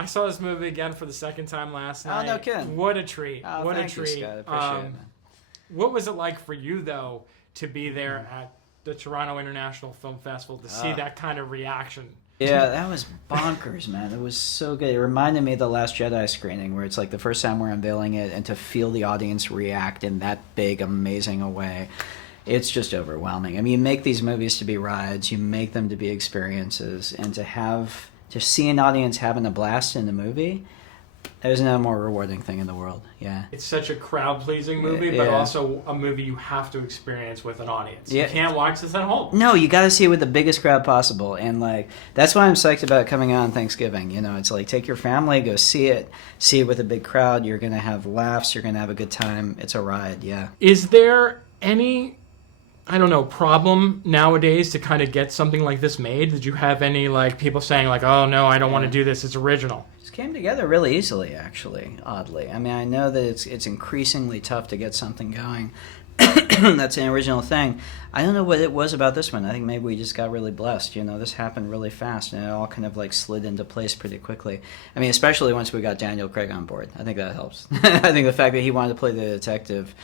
I saw this movie again for the second time last night. Oh, no kidding. What a treat. Oh, what thank a treat. You, Scott. I appreciate it, man. What was it like for you, though, to be there at the Toronto International Film Festival to see that kind of reaction? Yeah, that was bonkers, man. It was so good. It reminded me of the Last Jedi screening, where it's like the first time we're unveiling it, and to feel the audience react in that big, amazing a way, it's just overwhelming. I mean, you make these movies to be rides, you make them to be experiences, and to see an audience having a blast in the movie, there's no more rewarding thing in the world. Yeah. It's such a crowd-pleasing movie, but also a movie you have to experience with an audience. Yeah. You can't watch this at home. No, you got to see it with the biggest crowd possible. And, like, that's why I'm psyched about coming out on Thanksgiving. You know, it's like, take your family, go see it with a big crowd. You're going to have laughs. You're going to have a good time. It's a ride, yeah. Is there any, I don't know, problem nowadays to kind of get something like this made? Did you have any, like, people saying, like, oh, no, I don't want to do this, it's original? It came together really easily, actually, oddly. I mean, I know that it's increasingly tough to get something going that's an original thing. I don't know what it was about this one. I think maybe we just got really blessed. You know, this happened really fast, and it all kind of like slid into place pretty quickly. I mean, especially once we got Daniel Craig on board. I think that helps. I think the fact that he wanted to play the detective,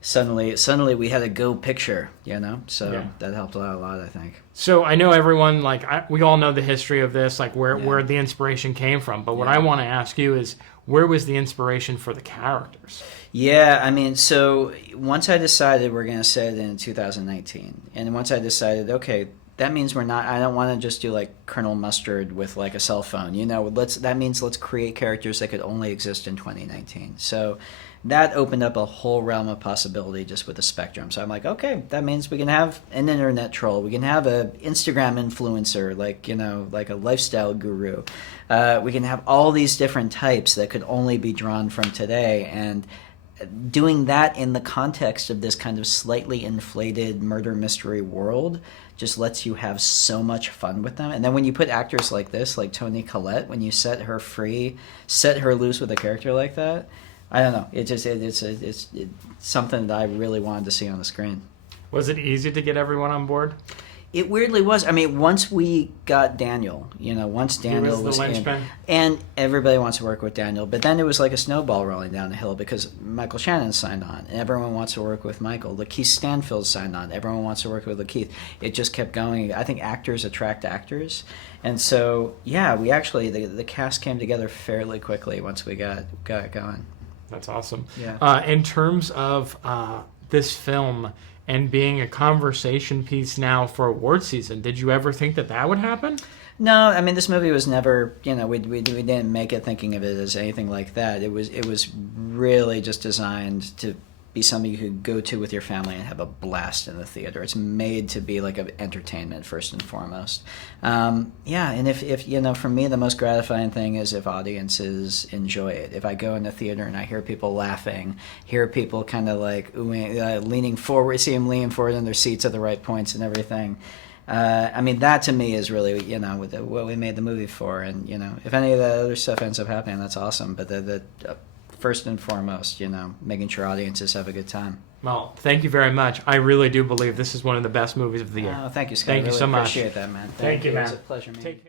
suddenly we had a go picture, you know? So that helped out a lot, I think. So I know everyone, like, we all know the history of this, like where the inspiration came from. But what I want to ask you is, where was the inspiration for the characters? Yeah, I mean, so once I decided we're going to set it in 2019, and once I decided, okay, that means I don't want to just do like Colonel Mustard with like a cell phone, you know, that means let's create characters that could only exist in 2019. So that opened up a whole realm of possibility just with the spectrum. So I'm like, okay, that means we can have an internet troll. We can have an Instagram influencer, like, you know, like a lifestyle guru. We can have all these different types that could only be drawn from today. And doing that in the context of this kind of slightly inflated murder mystery world just lets you have so much fun with them. And then when you put actors like this, like Toni Collette, when you set her free, set her loose with a character like that, I don't know. It's something that I really wanted to see on the screen. Was it easy to get everyone on board? It weirdly was. I mean, once we got Daniel, you know, once Daniel was in, and everybody wants to work with Daniel, but then it was like a snowball rolling down the hill because Michael Shannon signed on, and everyone wants to work with Michael. Lakeith Stanfield signed on. Everyone wants to work with Lakeith. It just kept going. I think actors attract actors. And so, yeah, we actually, the cast came together fairly quickly once we got going. That's awesome. Yeah. In terms of this film and being a conversation piece now for award season, did you ever think that would happen? No, I mean, this movie was never, you know, we didn't make it thinking of it as anything like that. It was really just designed to be something you could go to with your family and have a blast in the theater. It's made to be like an entertainment first and foremost. Yeah, and if you know, for me, the most gratifying thing is if audiences enjoy it. If I go in the theater and I hear people laughing, hear people kind of like oohing, leaning forward, see them leaning forward in their seats at the right points and everything. I mean, that to me is really, you know, what we made the movie for. And, you know, if any of that other stuff ends up happening, that's awesome. But the first and foremost, you know, making sure audiences have a good time. Well, thank you very much. I really do believe this is one of the best movies of the year. Oh, thank you, Scott. Thank you so much. Appreciate that, man. Thank you, man. It was a pleasure, man. Take care.